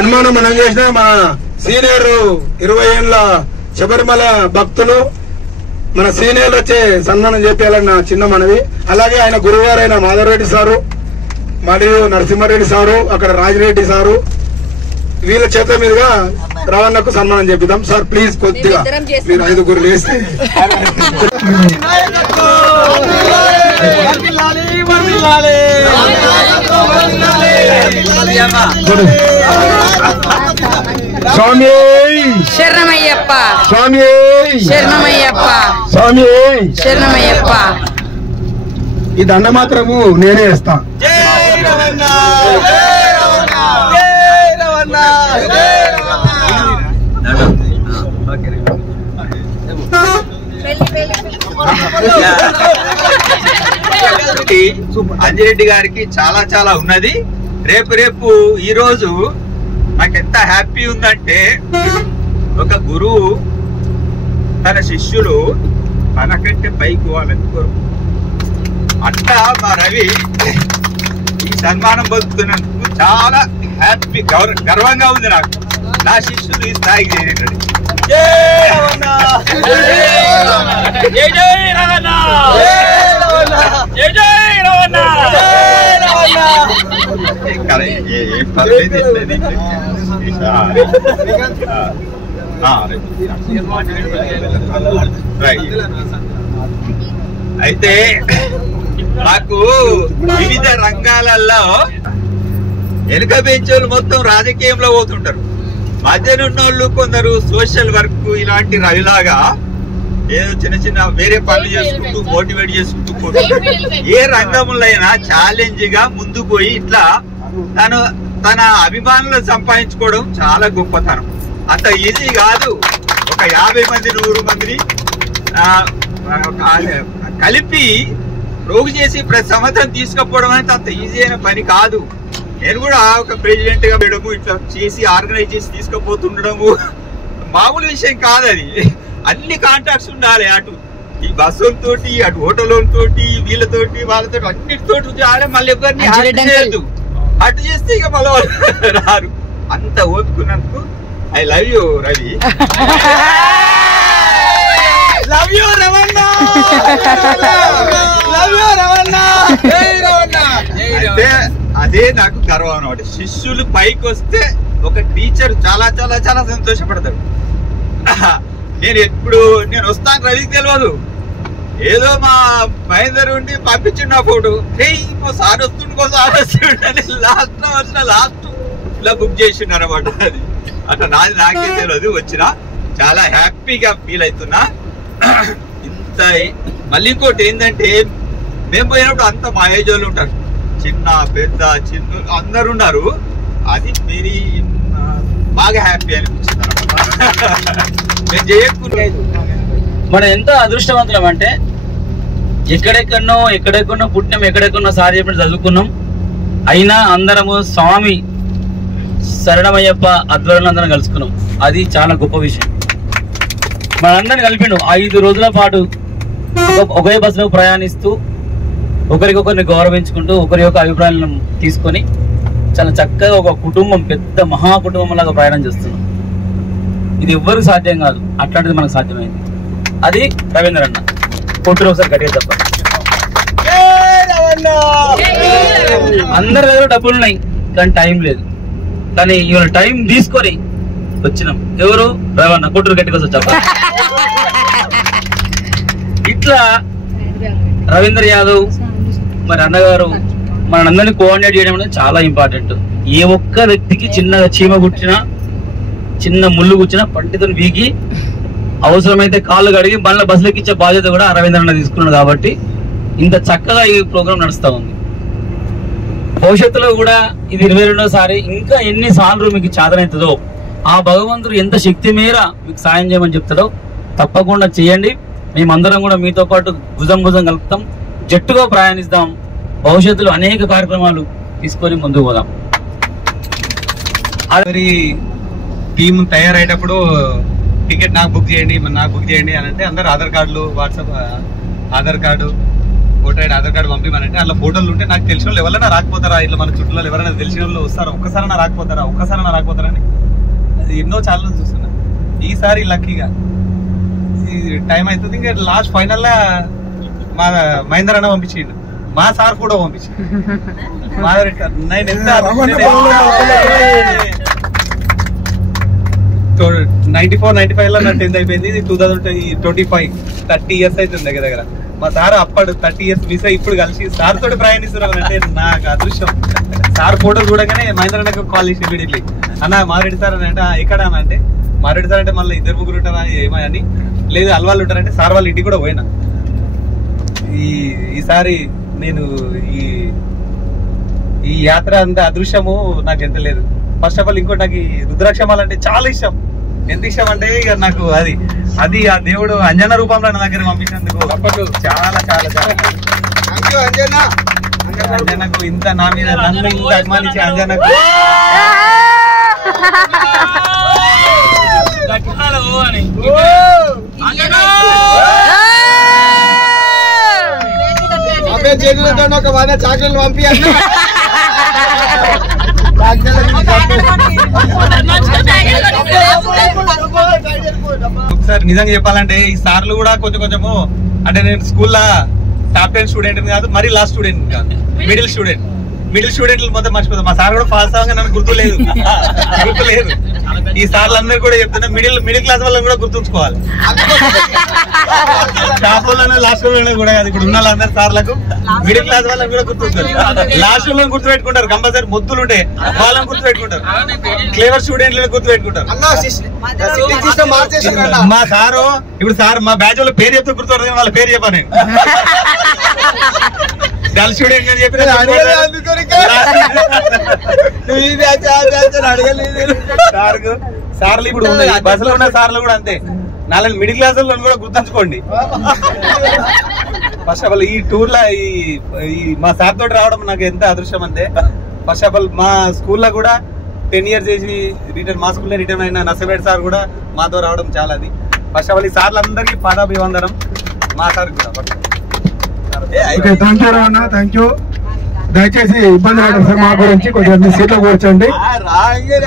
సన్మానం మనం చేసిన మన సీనియర్ 20 ఏళ్ల శబరిమల భక్తులు మన సీనియర్లు వచ్చే సన్మానం చేయాలన్న చిన్న మనవి. అలాగే ఆయన గురువారైన మాధవరెడ్డి సారు మరియు నరసింహారెడ్డి సారు, అక్కడ రాజిరెడ్డి సారు, వీళ్ళ చేత మీదుగా రవణకు సన్మానం చేపిద్దాం. సార్ ప్లీజ్ కొద్దిగా మీరు 5 లేస్తే స్వామి శరణమయ్యప్ప, స్వామి శరణమయ్యప్ప, స్వామి శరణమయ్యప్ప. ఈ దండ మాత్రము నేనే ఇస్తా. అంజిరెడ్డి గారికి చాలా చాలా ఉన్నది. రేపు ఈ రోజు నాకు ఎంత హ్యాపీ ఉందంటే, ఒక గురువు తన శిష్యులు తనకంటే పైకి పోవాలని కోరు. అట్లా మా రవి ఈ సన్మానం పొందుతున్నందుకు చాలా హ్యాపీ, గర్వంగా ఉంది నాకు. నా శిష్యులు ఈ స్థాయికి చేరేటండి. అయితే నాకు వివిధ రంగాలలో వెనుక బెంచోళ్ళు మొత్తం రాజకీయంలో పోతుంటారు. మధ్యనున్నోళ్ళు కొందరు సోషల్ వర్క్ ఇలాంటి రవిలాగా ఏదో చిన్న చిన్న వేరే పనులు చేసుకుంటూ మోటివేట్ చేసుకుంటూ పోతుంటారు. ఏ రంగంలో అయినా ఛాలెంజ్ గా ముందు పోయి ఇట్లా తన అభిమానులను సంపాదించుకోవడం చాలా గొప్పతనం. అంత ఈజీ కాదు. ఒక 50 మంది 100 మందిని కలిపి రోగు చేసి ప్రతి సంవత్సరం తీసుకుపోవడం అనేది అంత ఈజీ అయిన పని కాదు. నేను కూడా ఒక ప్రెసిడెంట్ గా వేయడము, ఇట్లా చేసి ఆర్గనైజ్ చేసి తీసుకుపోతుండడము మామూలు విషయం కాదు. అది అన్ని కాంటాక్ట్స్ ఉండాలి. అటు ఈ బస్సులతోటి, అటు హోటళ్ళతోటి, వీళ్ళతోటి వాళ్ళతోటి అన్నిటితోటి చేయాలి. మళ్ళీ ఎవరిని చేయొద్దు. అటు చేస్తే ఇక మళ్ళీ రారు. అంత ఓపుకున్నందుకు I love you Ravi. Love you Ravana. Love you Ravana. అంటే అదే నాకు గర్వం అన్నమాట. శిష్యులు పైకి వస్తే ఒక టీచర్ చాలా చాలా చాలా సంతోషపడతాడు. నేను వస్తాను రవికి తెలియదు, ఏదో మా మహేందర్ ఉండి పంపించిండు నా ఫోటో. సార్ వస్తుండే లాస్ట్ ఇలా బుక్ చేసిండు అనమాట. అది అట్లా నాకే తెలియదు. వచ్చినా చాలా హ్యాపీగా ఫీల్ అవుతున్నా. ఇంత మళ్ళీ ఇంకోటి ఏంటంటే, మేము పోయినప్పుడు అంత మా ఏజ్ వాళ్ళు ఉంటారు, చిన్న పెద్ద చిన్న అందరు ఉన్నారు. అది మీరు బాగా హ్యాపీ అనిపించింది అనమాట. నేను చేయకుండా మనం ఎంత అదృష్టవంతులం అంటే, ఎక్కడెక్కడో పుట్టినాం, ఎక్కడెక్కడో సార్ చెప్పిన చదువుకున్నాం. అయినా అందరము స్వామి శరణమయ్యప్ప ఆధ్వర్యంలో అందరం కలుసుకున్నాం. అది చాలా గొప్ప విషయం. మనందరిని కలిపిండు. 5 రోజుల పాటు ఒకే బస్సులో ప్రయాణిస్తూ ఒకరికొకరిని గౌరవించుకుంటూ ఒకరి యొక్క అభిప్రాయాలను తీసుకొని చాలా చక్కగా ఒక కుటుంబం, పెద్ద మహా కుటుంబం లాగా ప్రయాణం చేస్తున్నాం. ఇది ఎవ్వరికి సాధ్యం కాదు, అట్లాంటిది మనకు సాధ్యమైంది. అది రవీంద్ర అన్న. కొట్టులో ఒకసారి గట్టిగా చెప్పండి. అందరి దగ్గర డబ్బులు ఉన్నాయి కానీ టైం లేదు. కానీ ఇవాళ టైం తీసుకొని వచ్చినాం. ఎవరు? రవణ. కొట్టురు గట్టిగా చెప్పండి. ఇట్లా రవీంద్ర యాదవ్ మరి అన్నగారు మనందరినీ కోఆర్డినేట్ చేయడం అనేది చాలా ఇంపార్టెంట్. ఏ ఒక్క వ్యక్తికి చిన్న చీమ కుట్టినా, చిన్న ముళ్ళు కూర్చున్నా పంటితో వీగి అవసరమైతే కాళ్ళు కడిగి మళ్ళీ బస్సులకి ఇచ్చే బాధ్యత కూడా రవీంద్ర అన్న తీసుకున్నాడు. కాబట్టి ఇంత చక్కగా ఈ ప్రోగ్రాం నడుస్తూ ఉంది. భవిష్యత్తులో కూడా ఇది 22వ ఇంకా ఎన్నిసార్లు మీకు చాదనవుతుందో, ఆ భగవంతుడు ఎంత శక్తి మేర మీకు సాయం చేయమని చెప్తాడో తప్పకుండా చేయండి. మేమందరం కూడా మీతో పాటు భుజం కలుపుతాం, జట్టుగా ప్రయాణిస్తాం. భవిష్యత్తులో అనేక కార్యక్రమాలు తీసుకొని ముందుకు పోదాం. మరి టీం తయారయ్యేటప్పుడు టికెట్ నాకు బుక్ చేయండి అని అంటే అందరు ఆధార్ కార్డులు, WhatsApp Aadhaar card voter ID Aadhaar card పంపిమనంటే అట్లా ఫోటోలు ఉంటే నాకు తెలిసిన వాళ్ళు ఎవరైనా రాకపోతారా, ఇట్లా మన చుట్టూ ఎవరైనా తెలిసిన వాళ్ళు వస్తారా, ఒక్కసారైనా రాకపోతారా అని ఎన్నో ఛానల్ చూస్తున్నా. ఈసారి లక్కీగా టైం అవుతుంది. ఇంకా లాస్ట్ ఫైనల్ లా మా మహేందర్ అన్న పంపించిండు, మా సార్ కూడా పంపించిండు. నేను ఎంత 94-95 లో నా 10th అయిపోయింది. 2025 30 years అవుతుంది దగ్గర దగ్గర. మా సార్ అప్పుడు 30 years మిస్ అయ్యి ఇప్పుడు కలిసి సార్ తోటి ప్రయాణిస్తున్నాం అంటే నాకు అదృష్టం. సార్ ఫోటో చూడగానే మహేంద్ర అన్నకు కాల్ చేసి ఇమీడియట్లీ, అన్న మారెడ్డి సార్ అని అంటే ఎక్కడ అని అంటే, మారెడ్డి సార్ అంటే మళ్ళీ 2-3 ఉంటారా ఏమని, లేదు అల్వాళ్ళు ఉంటారంటే సార్ వాళ్ళ ఇంటికి కూడా పోయినా. ఈసారి నేను ఈ యాత్ర అంత అదృశ్యము నాకు ఎంత లేదు. ఫస్ట్ ఆఫ్ ఆల్ ఇంకోటి నాకు ఈ రుద్రాక్షమాలు అంటే చాలా ఇష్టం. ఎంత ఇష్టం అంటే ఇక నాకు అది ఆ దేవుడు అంజన రూపంలో నా దగ్గర పంపించినందుకు చాలా చాలా చాలా అంజనకు ఇంత నా మీద నన్ను ఇంత అభిమానించే అంజనకు ఒక 100 చాక్లెట్లు పంపి ఒకసారి నిజంగా చెప్పాలంటే ఈ సార్లు కూడా కొంచెము అంటే నేను స్కూల్లో టాప్ 10 స్టూడెంట్ కాదు, మరి లాస్ట్ స్టూడెంట్ కాదు, మిడిల్ స్టూడెంట్లు మొత్తం మర్చిపోతాం. మా సార్ కూడా పాస్ అవ్వగా నన్ను గుర్తులేదు. ఈ సార్లు అందరూ కూడా చెప్తున్నా మిడిల్ క్లాస్ వాళ్ళని కూడా గుర్తుంచుకోవాలి. టాప్ వాళ్ళ లాస్ట్ వాళ్ళని కూడా కాదు, ఇప్పుడు ఉన్న వాళ్ళందరూ సార్లకు మిడిల్ క్లాస్ వాళ్ళని కూడా గుర్తుంటారు. లాస్ట్ వాళ్ళని గుర్తుపెట్టుకుంటారు, కంపల్సరీ మొద్దులు ఉంటే వాళ్ళని గుర్తుపెట్టుకుంటారు, క్లేవర్ స్టూడెంట్లను గుర్తుపెట్టుకుంటారు. మా సారు ఇప్పుడు సార్ మా బ్యాచ్ వాళ్ళ పేరు చెప్తూ గుర్తుపడదు, వాళ్ళ పేరు చెప్పాను నేను. గర్ల్ స్టూడెంట్ అని చెప్పి సార్లు ఇప్పుడు ఉన్నాయి, బస్సులో ఉన్న సార్లు కూడా అంతే. నాలుగు మిడిల్ క్లాస్ వాళ్ళని కూడా గుర్తుంచుకోండి. ఫస్ట్ ఆఫ్ ఆల్ ఈ టూర్ లా ఈ మా సార్ తోటి రావడం నాకు ఎంత అదృష్టం అంటే, ఫస్ట్ ఆఫ్ ఆల్ మా స్కూల్లో కూడా 10 years చేసి రిటర్న్, మా స్కూల్లో రిటర్న్ అయిన నర్సంపేట సార్ కూడా మాతో రావడం చాలా అది. ఫస్ట్ ఆఫ్ ఆల్ ఈ సార్లు అందరికీ పాదాభివందనం, మా సార్ కూడా. Thank you Ravana, thank you. దయచేసి ఇబ్బంది పడదు సార్, మా గురించి కొంచెం సీట్లో కూర్చోండి.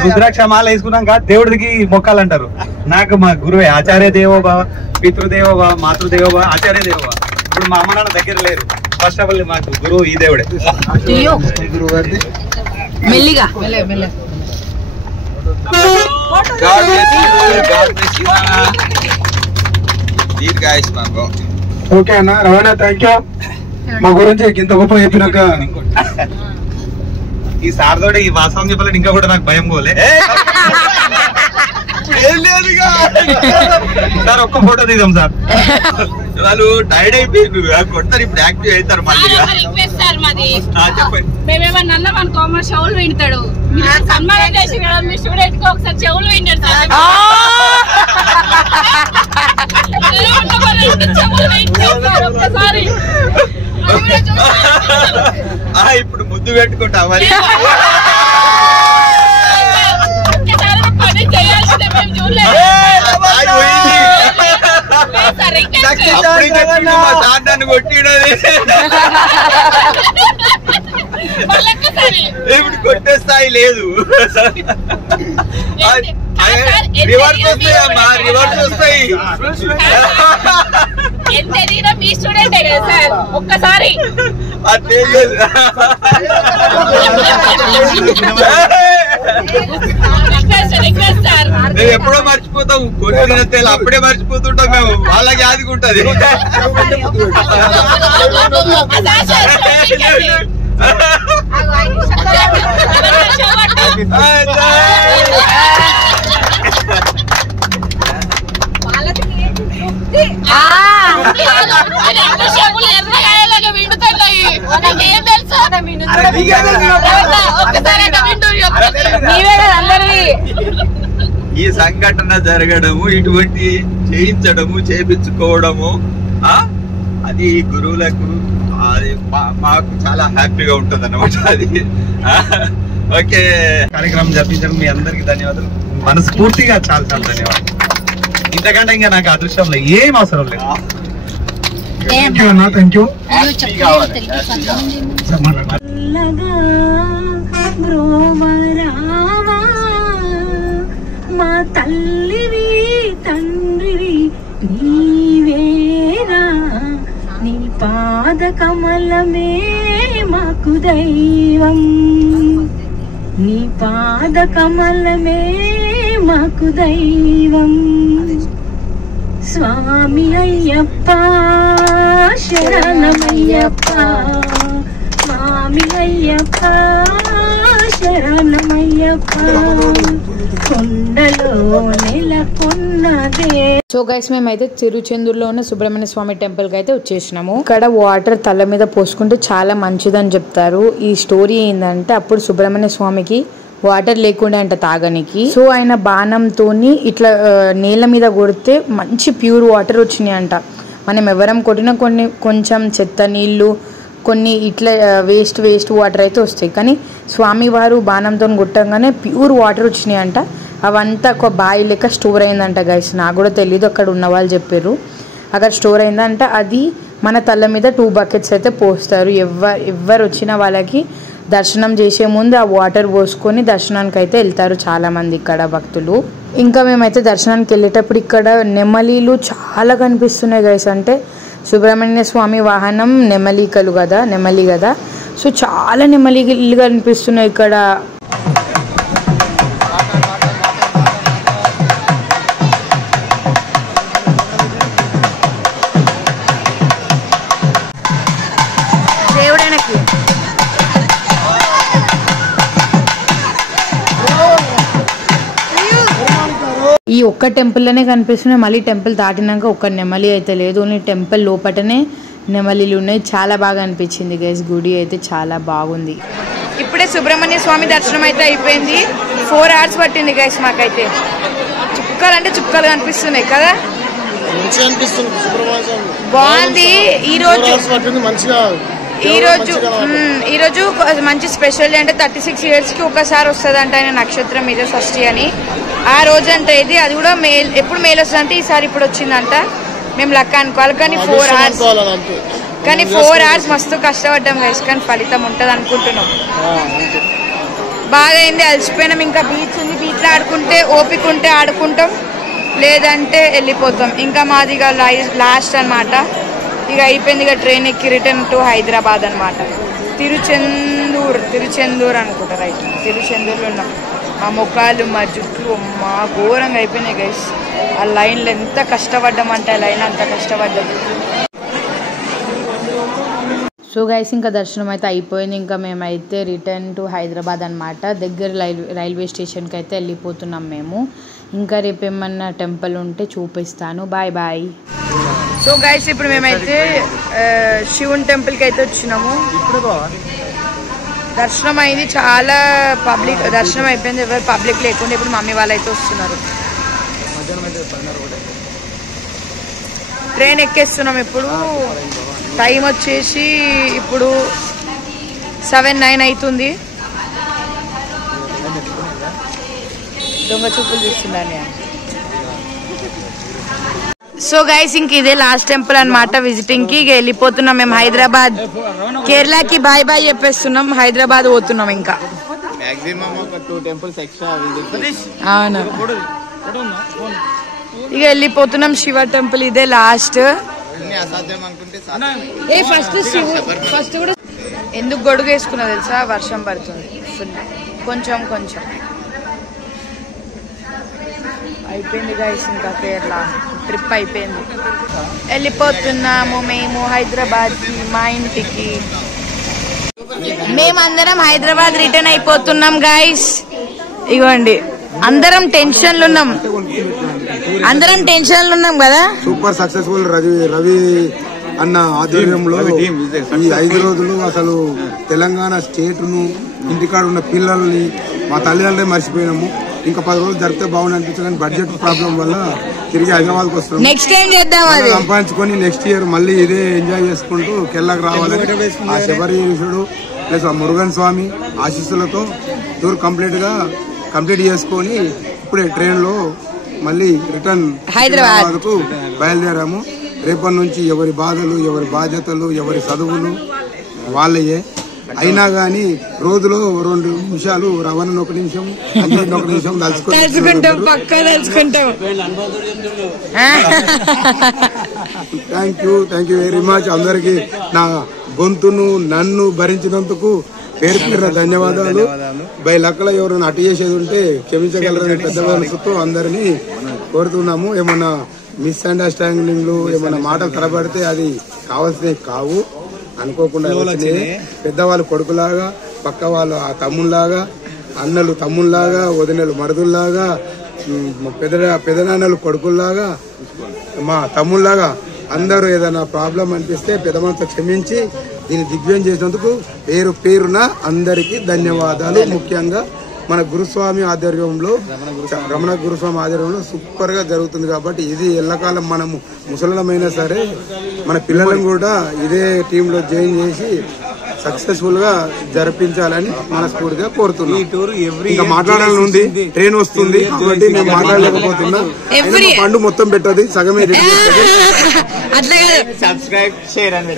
రుద్రాక్షమాల వేసుకున్నాక దేవుడికి మొక్కాలంటారు. నాకు మా గురువే ఆచార్య దేవోభవ, పితృదేవోభవ, మాతృదేవోభవ, ఆచార్య దేవోభవ. ఇప్పుడు మా అమ్మ నాన్న దగ్గర లేరు. ఫస్ట్ ఆఫ్ ఆల్ మాకు గురువు ఈ దేవుడే. మెల్లిగా ఓకే అన్న రవాణా, థ్యాంక్ యూ. మా గురించి ఇంత గొప్ప చెప్పినాక ఈ సార్ తోటి ఈ వాస్తవం చెప్పాలంటే ఇంకా కూడా నాకు భయం పోలే. సార్ ఒక్క ఫోటో తీద్దాం సార్. వాళ్ళు టైర్డ్ అయిపోయింది కొడతారు, ఇప్పుడు యాక్టివ్ అవుతారు మళ్ళీ. చెప్పండి, మేమేమన్నా అన్నాం అనుకో మా చెవులు వింటాడు. సన్మానం చేసి కదా మీ స్టూడెంట్ కి ఒకసారి చెవులు వింటాడు సార్. ఒక్కసారి ఇప్పుడు ముద్దు పెట్టుకుంటా మరి. పని చేయాల్సిందే, మేము చూడలేదు. మా సార్ కొట్టినది ఇప్పుడు కొట్టే స్థాయి లేదు. రివర్స్ వస్తాయి అమ్మా, రివర్స్ వస్తాయి. ఎంత ఎదిగినా మీ స్టూడెంటే కదా సార్, ఒక్కసారి మేము ఎప్పుడో మర్చిపోతాం, కొట్టిన తేలు అప్పుడే మర్చిపోతుంటాం మేము. వాళ్ళకి ఆదుకుంటది. ఈ సంఘటన జరగడము, ఇటువంటి చేయించడము, చేపించుకోవడము, అది గురువులకు అది మాకు చాలా హ్యాపీగా ఉంటది అన్నమాట. అది ఓకే. కార్యక్రమం జరిపించడం మీ అందరికి ధన్యవాదాలు, మనస్ఫూర్తిగా చాలా చాలా ధన్యవాదాలు. ఇంతకంటే ఇంకా నాకు అదృష్టం లేదు, ఏం అవసరం లేదు. అన్న, థ్యాంక్ యూ. మా తల్లివి తండ్రివి నీవేరా, నీ పాద కమలమే మాకు దైవం, నీ పాద కమలమే మాకు దైవం. స్వామి అయ్యప్ప శరణమయ్యప్ప, స్వామి అయ్యప్ప శరణమయ్యప్ప, కొండలో నెలకొన్నదే. సో గైస్ మేమైతే తిరుచెందూరులో ఉన్న సుబ్రహ్మణ్య స్వామి టెంపుల్ కి అయితే వచ్చేసినాము. ఇక్కడ వాటర్ తల మీద పోసుకుంటే చాలా మంచిదని చెప్తారు. ఈ స్టోరీ ఏంటంటే అప్పుడు సుబ్రహ్మణ్య స్వామికి వాటర్ లేకుండా అంట తాగనికి. సో ఆయన బాణంతోని ఇట్లా నేల మీద కొడితే మంచి ప్యూర్ వాటర్ వచ్చినాయి అంట. మనం ఎవరం కొట్టినా కొంచెం చెత్త నీళ్ళు, కొన్ని ఇట్లా వేస్ట్ వాటర్ అయితే వస్తాయి. కానీ స్వామివారు బాణంతో కొట్టంగానే ప్యూర్ వాటర్ వచ్చినాయి అంట. అవంతా ఒక బావి లెక్క స్టోర్ అయిందంట గైస్. నాకు కూడా తెలీదు, అక్కడ ఉన్న వాళ్ళు చెప్పారు. అక్కడ స్టోర్ అయిందంట. అది మన తల మీద 2 బకెట్స్ అయితే పోస్తారు. ఎవరు వచ్చిన వాళ్ళకి దర్శనం చేసే ముందు ఆ వాటర్ పోసుకొని దర్శనానికి అయితే వెళ్తారు చాలా మంది ఇక్కడ భక్తులు. ఇంకా మేమైతే దర్శనానికి వెళ్ళేటప్పుడు ఇక్కడ నెమలీలు చాలా కనిపిస్తున్నాయి గైస్. అంటే సుబ్రహ్మణ్య స్వామి వాహనం నెమలి కదా. సో చాలా నెమలీలు కనిపిస్తున్నాయి ఇక్కడ. ఈ ఒక్క టెంపుల్లోనే కనిపిస్తున్నాయి. మళ్ళీ టెంపుల్ దాటినాక ఒక్క నెమలి అయితే లేదు. ఓన్లీ టెంపుల్ లోపటనే నెమలీలు ఉన్నాయి. చాలా బాగా అనిపించింది గైస్. గుడి అయితే చాలా బాగుంది. ఇప్పుడే సుబ్రహ్మణ్య స్వామి దర్శనం అయితే అయిపోయింది. 4 hours పట్టింది గైస్ మాకైతే. చుక్కలు కనిపిస్తున్నాయి కదా, బాగుంది. ఈరోజు మంచి స్పెషల్ డే. అంటే 36 years కి ఒకసారి వస్తుంది అంట ఆయన నక్షత్రం మీద షష్ఠి అని. ఆ రోజు అంటే ఇది, అది కూడా ఎప్పుడు మేలు వస్తుంది అంటే ఈసారి ఇప్పుడు వచ్చిందంట. మేము లెక్క అనుకోవాలి. కానీ 4 hours మస్తు కష్టపడ్డాం గైస్. కానీ ఫలితం ఉంటుంది అనుకుంటున్నాం. బాగా అయింది, అలసిపోయినాం. ఇంకా బీచ్ ఉంది, బీచ్లో ఆడుకుంటే ఓపిక ఉంటే ఆడుకుంటాం, లేదంటే వెళ్ళిపోతాం. ఇంకా మాది ఇక లాస్ట్ అనమాట. ఇక అయిపోయింది. ఇక ట్రైన్ ఎక్కి రిటర్న్ టు హైదరాబాద్ అనమాట. తిరుచెందూరు అనుకుంటా, రైట్. తిరుచెందూరులో ఉన్నాం. మా ముఖాలు, మా జుట్లు, మా ఘోరంగా అయిపోయినాయి గైస్. ఆ లైన్లో ఎంత కష్టపడ్డామంటే ఆ లైన్ అంత కష్టపడ్డాం. సో గైస్ ఇంకా దర్శనం అయితే అయిపోయింది. ఇంకా మేమైతే రిటర్న్ టు హైదరాబాద్ అనమాట. దగ్గర రైల్వే స్టేషన్కి అయితే వెళ్ళిపోతున్నాం మేము. ఇంకా రేపు ఏమన్నా టెంపుల్ ఉంటే చూపిస్తాను. బాయ్. సో గైస్ ఇప్పుడు మేమైతే శివుని టెంపుల్కి అయితే వచ్చినాము. దర్శనం అయింది. చాలా పబ్లిక్ దర్శనం అయిపోయింది. ఎవరు పబ్లిక్ లేకుండా ఇప్పుడు మమ్మీ వాళ్ళు అయితే వస్తున్నారు. ట్రైన్ ఎక్కేస్తున్నాం. ఇప్పుడు టైం వచ్చేసి ఇప్పుడు 7-9 అవుతుంది. దొంగ చూపులు చూస్తున్నాను. సో గైస్ ఇంక ఇదే లాస్ట్ టెంపుల్ అనమాట విజిటింగ్ కి. వెళ్ళిపోతున్నాం మేము హైదరాబాద్. కేరళకి బాయ్ చెప్పేస్తున్నాం. హైదరాబాద్ పోతున్నాం. ఇంకా అవును, ఇక వెళ్ళిపోతున్నాం. శివ టెంపుల్ ఇదే లాస్ట్. ఫస్ట్ కూడా ఎందుకు గొడుగు వేసుకున్నా తెలుసా? వర్షం పడుతుంది ఫుల్. కొంచెం అయిపోయింది గైస్. ఇంకా కేరళ ట్రిప్ అయిపోయింది. వెళ్ళిపోతున్నాము మేము హైదరాబాద్ కి, మా ఇంటికి. మేమందరం హైదరాబాద్ రిటర్న్ అయిపోతున్నాం గైస్. ఇగోండి అందరం టెన్షన్లు ఉన్నాం కదా. సూపర్ సక్సెస్ఫుల్ రవి అన్న ఆధ్వర్యంలో ఈ 5 రోజులు అసలు తెలంగాణ స్టేట్ ను, ఇంటికాడ ఉన్న పిల్లల్ని, మా తల్లిదండ్రులే మర్చిపోయినాము. ఇంకా 10 రోజులు జరిగితే బాగుంది అనిపించింది. కానీ బడ్జెట్ ప్రాబ్లం వల్ల తిరిగి హైదరాబాద్ కు వస్తున్నాం. నెక్స్ట్ టైం చేద్దాం, సంపాదించుకొని నెక్స్ట్ ఇయర్ మళ్ళీ ఇదే ఎంజాయ్ చేసుకుంటూ కేరళకు రావాలని ఆ శబరీశ్వరుడు ప్లస్ ఆ మురుగన్ స్వామి ఆశీస్సులతో టూర్ కంప్లీట్ చేసుకొని ఇప్పుడే ట్రైన్ లో మళ్ళీ రిటర్న్ హైదరాబాద్ కు బయలుదేరాము. రేపటి నుంచి ఎవరి బాధలు, ఎవరి బాధ్యతలు, ఎవరి చదువులు వాళ్ళయే. అయినా గాని రోజులో 2 నిమిషాలు రవాణా 1 నిమిషం, 1 నిమిషం తలుచుకుంటాం, పక్కా తలుచుకుంటాం. Thank you very much. అందరికి నా గొంతును నన్ను భరించినందుకు పేరు పేరున ధన్యవాదాలు. బై లక్కల ఎవరైనా అటు చేసేది ఉంటే క్షమించగలరని పెద్ద మనసుతో అందరినీ కోరుతున్నాము. ఏమన్నా మిస్అండర్స్టాండింగ్లు, ఏమన్నా మాటలు తరబడితే అది కావాల్సినవి కావు, అనుకోకుండా పెద్దవాళ్ళు కొడుకులాగా, పక్క వాళ్ళు ఆ తమ్ముళ్లాగా, అన్నలు తమ్ముళ్లాగా, వదినలు మరుదుల్లాగా, పెదనాన్నలు కొడుకుల్లాగా, మా తమ్ముళ్లాగా అందరూ ఏదైనా ప్రాబ్లం అనిపిస్తే పెద్ద మనసుతో క్షమించి దీన్ని దిగ్విజయం చేసినందుకు పేరు పేరున అందరికీ ధన్యవాదాలు. ముఖ్యంగా మన గురుస్వామి ఆధ్వర్యంలో, రమణ గురుస్వామి ఆధ్వర్యంలో సూపర్ గా జరుగుతుంది కాబట్టి ఇది ఎల్లకాలం మనము ముసలమైనా సరే మన పిల్లలను కూడా ఇదే టీంలో జాయిన్ చేసి సక్సెస్ఫుల్ గా జరిపించాలని మనస్ఫూర్తిగా కోరుతున్నాను. ఇంకా మాట్లాడాలని ఉంది, ట్రైన్ వస్తుంది కాబట్టి నేను మాట్లాడలేకపోతున్నా. పండు మొత్తం పెట్టదు, సగమే సబ్స్క్రైబ్ షేర్ అని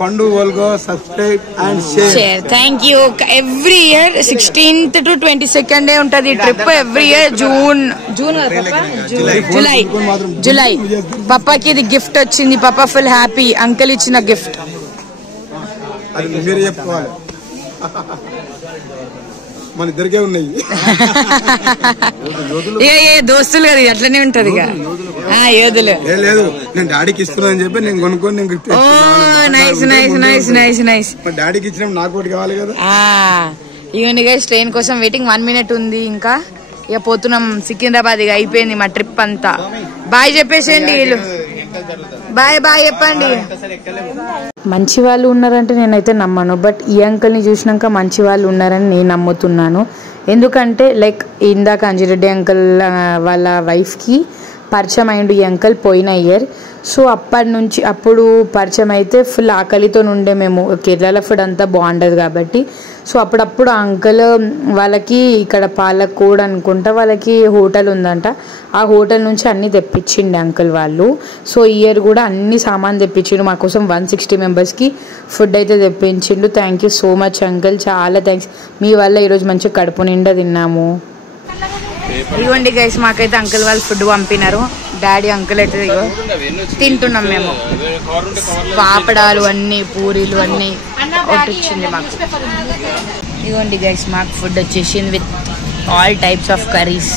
Pandu vlog subscribe and share. Thank you. Every year 16th to 22nd ఉంటది ట్రిప్. Every year July. పప్పాకి ఇది గిఫ్ట్ వచ్చింది. పప్పా ఫుల్ హ్యాపీ. అంకుల్ ఇచ్చిన గిఫ్ట్. అది మీరే చెప్పుకోవాలి, మన ఇద్దరికే ఉన్నాయి. దోస్తులు కదా, అట్లనే ఉంటది ఇక. యోధులు లేదు, నేను డాడీకి ఇస్తున్నా అని చెప్పి నేను కొనుక్కొని నేను గిఫ్ట్. నైస్. డాడీకి ఇచ్చినప్పుడు నాకు ఒకటి కావాలి కదా. ఇవన్నీ గైస్ ట్రైన్ కోసం వెయిటింగ్. 1 minute ఉంది ఇంకా. ఇక పోతున్నాం సికింద్రాబాద్. ఇక అయిపోయింది మా ట్రిప్ అంతా. బాయ్ చెప్పేసేయండి. వీళ్ళు బాయ్ చెప్పండి. మంచి వాళ్ళు ఉన్నారంటే నేనైతే నమ్మను, బట్ ఈ అంకుల్ని చూసినాక మంచి వాళ్ళు ఉన్నారని నేను నమ్ముతున్నాను. ఎందుకంటే లైక్ ఇందాక అంజిరెడ్డి అంకుల్ వాళ్ళ వైఫ్కి పరిచయం అయ్యిండు ఈ అంకుల్ పోయిన ఇయర్. సో అప్పుడు పరిచయం అయితే ఫుల్ ఆకలితో ఉండే మేము. కేరళ ఫుడ్ అంతా బాగుండదు కాబట్టి సో అప్పుడప్పుడు ఆ అంకుల్ వాళ్ళకి ఇక్కడ పాలకోడ్ అనుకుంటా వాళ్ళకి హోటల్ ఉందంట, ఆ హోటల్ నుంచి అన్నీ తెప్పించిండు అంకుల్ వాళ్ళు. సో ఇయర్ కూడా అన్ని సామాన్ తెప్పించిండు మా కోసం. 160 మెంబర్స్కి ఫుడ్ అయితే తెప్పించిండు. Thank you so much uncle, చాలా థ్యాంక్స్. మీ వల్ల ఈరోజు మంచిగా కడుపు నిండా తిన్నాము. ఇదిగోండి గైస్, మాకైతే అంకుల్ వాళ్ళు ఫుడ్ పంపినారు. డాడీ అంకుల్ అయితే తింటున్నాం మేము. పాపడాలు అన్ని, పూరీలు అన్ని ఒట్టించింది మాకు. ఇదిగోండి గైస్, మాకు ఫుడ్ వచ్చేసింది with all types of curries,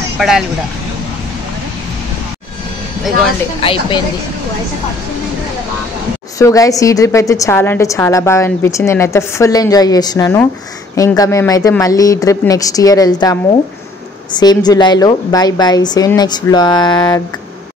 పాపడాలు కూడా. ఇదిగోండి అయిపోయింది. సో గైస్, ఈ ట్రిప్ అయితే చాలా అంటే చాలా బాగా అనిపించింది. నేనైతే ఫుల్ ఎంజాయ్ చేసినాను. ఇంకా మేమైతే మళ్ళీ ఈ ట్రిప్ నెక్స్ట్ ఇయర్ వెళ్తాము, సేమ్ జూలైలో. Bye see you next vlog.